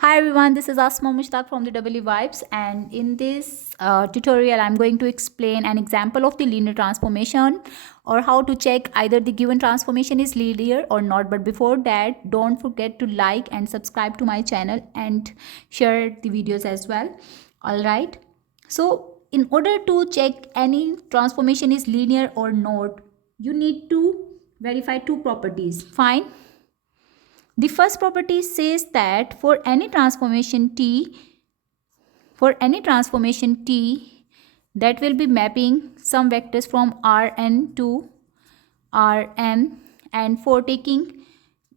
Hi everyone, this is Asma Mushtaq from the W Vibes, and in this tutorial I'm going to explain an example of the linear transformation or how to check either the given transformation is linear or not. But before that, don't forget to like and subscribe to my channel and share the videos as well. Alright, so in order to check any transformation is linear or not, you need to verify two properties. Fine. The first property says that for any transformation T that will be mapping some vectors from Rn to Rm, and for taking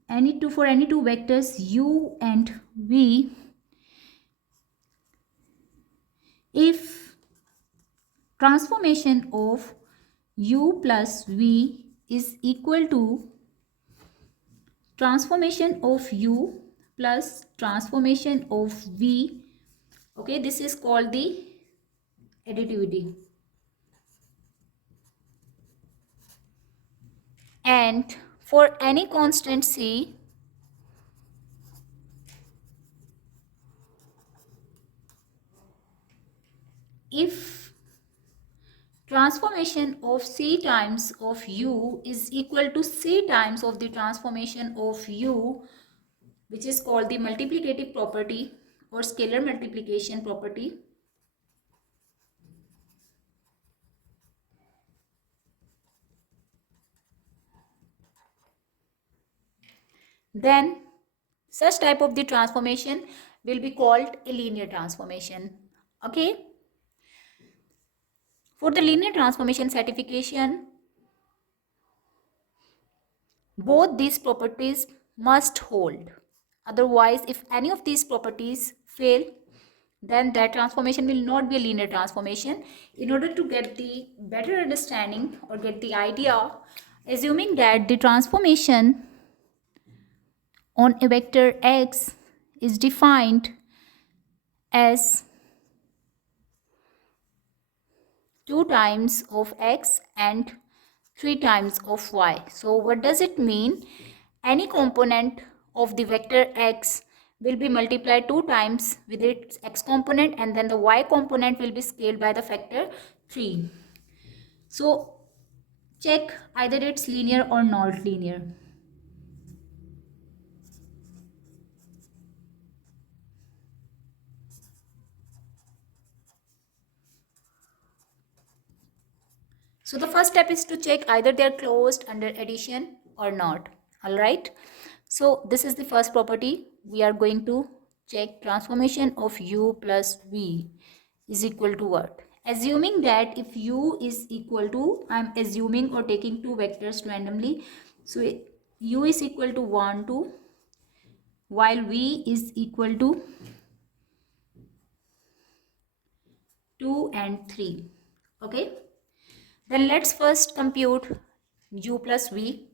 any two vectors u and v, if transformation of u plus v is equal to transformation of u plus transformation of v, okay, this is called the additivity. And for any constant c, if transformation of c times of u is equal to c times of the transformation of u, which is called the multiplicative property or scalar multiplication property, then such type of the transformation will be called a linear transformation. Okay, for the linear transformation certification, both these properties must hold. Otherwise, if any of these properties fail, then that transformation will not be a linear transformation. In order to get the better understanding or get the idea, assuming that the transformation on a vector x is defined as 2 times of x and 3 times of y. So what does it mean? Any component of the vector x will be multiplied 2 times with its x component, and then the y component will be scaled by the factor 3. So check either it's linear or not linear. So the first step is to check either they are closed under addition or not. Alright. So this is the first property. We are going to check transformation of u plus v is equal to what? Assuming that if u is equal to, I am assuming or taking two vectors randomly. So u is equal to 1, 2, while v is equal to 2 and 3. Okay. Then let's first compute u plus v.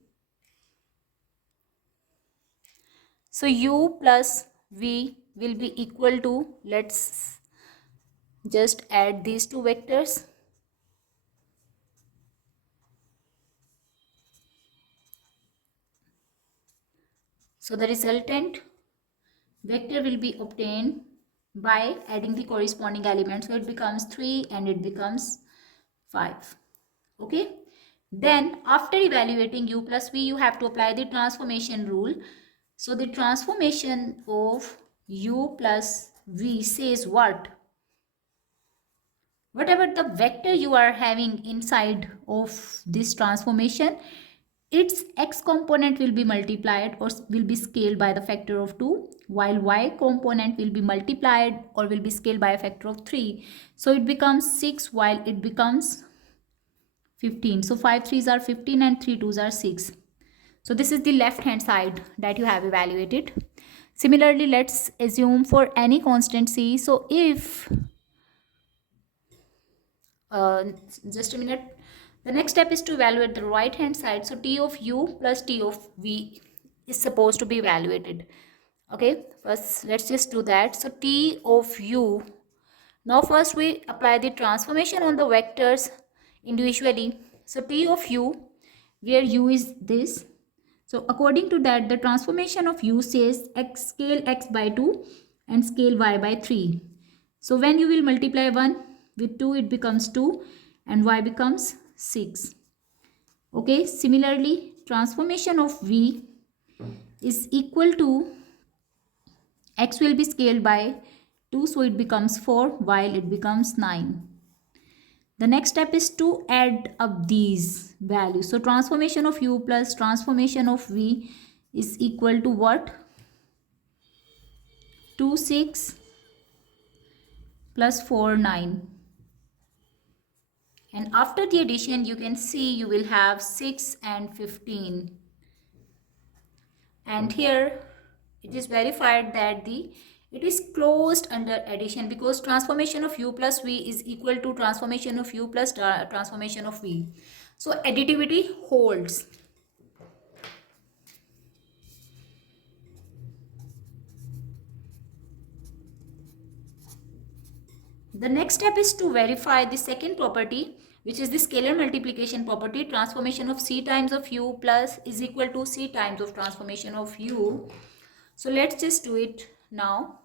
So u plus v will be equal to, let's just add these two vectors. So the resultant vector will be obtained by adding the corresponding elements. So it becomes 3 and it becomes 5. Okay. Then after evaluating u plus v, you have to apply the transformation rule. So the transformation of u plus v says what? Whatever the vector you are having inside of this transformation, its x component will be multiplied or will be scaled by the factor of 2, while y component will be multiplied or will be scaled by a factor of 3. So it becomes 6 while it becomes 15. So 5 3s are 15 and 3 2s are 6. So this is the left hand side that you have evaluated. Similarly, let's assume for any constant c. So if uh, just a minute, the next step is to evaluate the right hand side. So t of u plus t of v is supposed to be evaluated. Okay, first let's just do that. So t of u, now first we apply the transformation on the vectors individually. So t of u, where u is this, so according to that, the transformation of u says x scale x by 2 and scale y by 3. So when you will multiply 1 with 2, it becomes 2 and y becomes 6. Okay, similarly, transformation of v is equal to x will be scaled by 2, so it becomes 4 while it becomes 9. The next step is to add up these values. So transformation of u plus transformation of v is equal to what? 2, 6 plus 4, 9. And after the addition, you can see you will have 6 and 15. And here it is verified that it is closed under addition, because transformation of u plus v is equal to transformation of u plus transformation of v. So additivity holds. The next step is to verify the second property, which is the scalar multiplication property. Transformation of c times of u plus is equal to c times of transformation of u. So let's just do it now.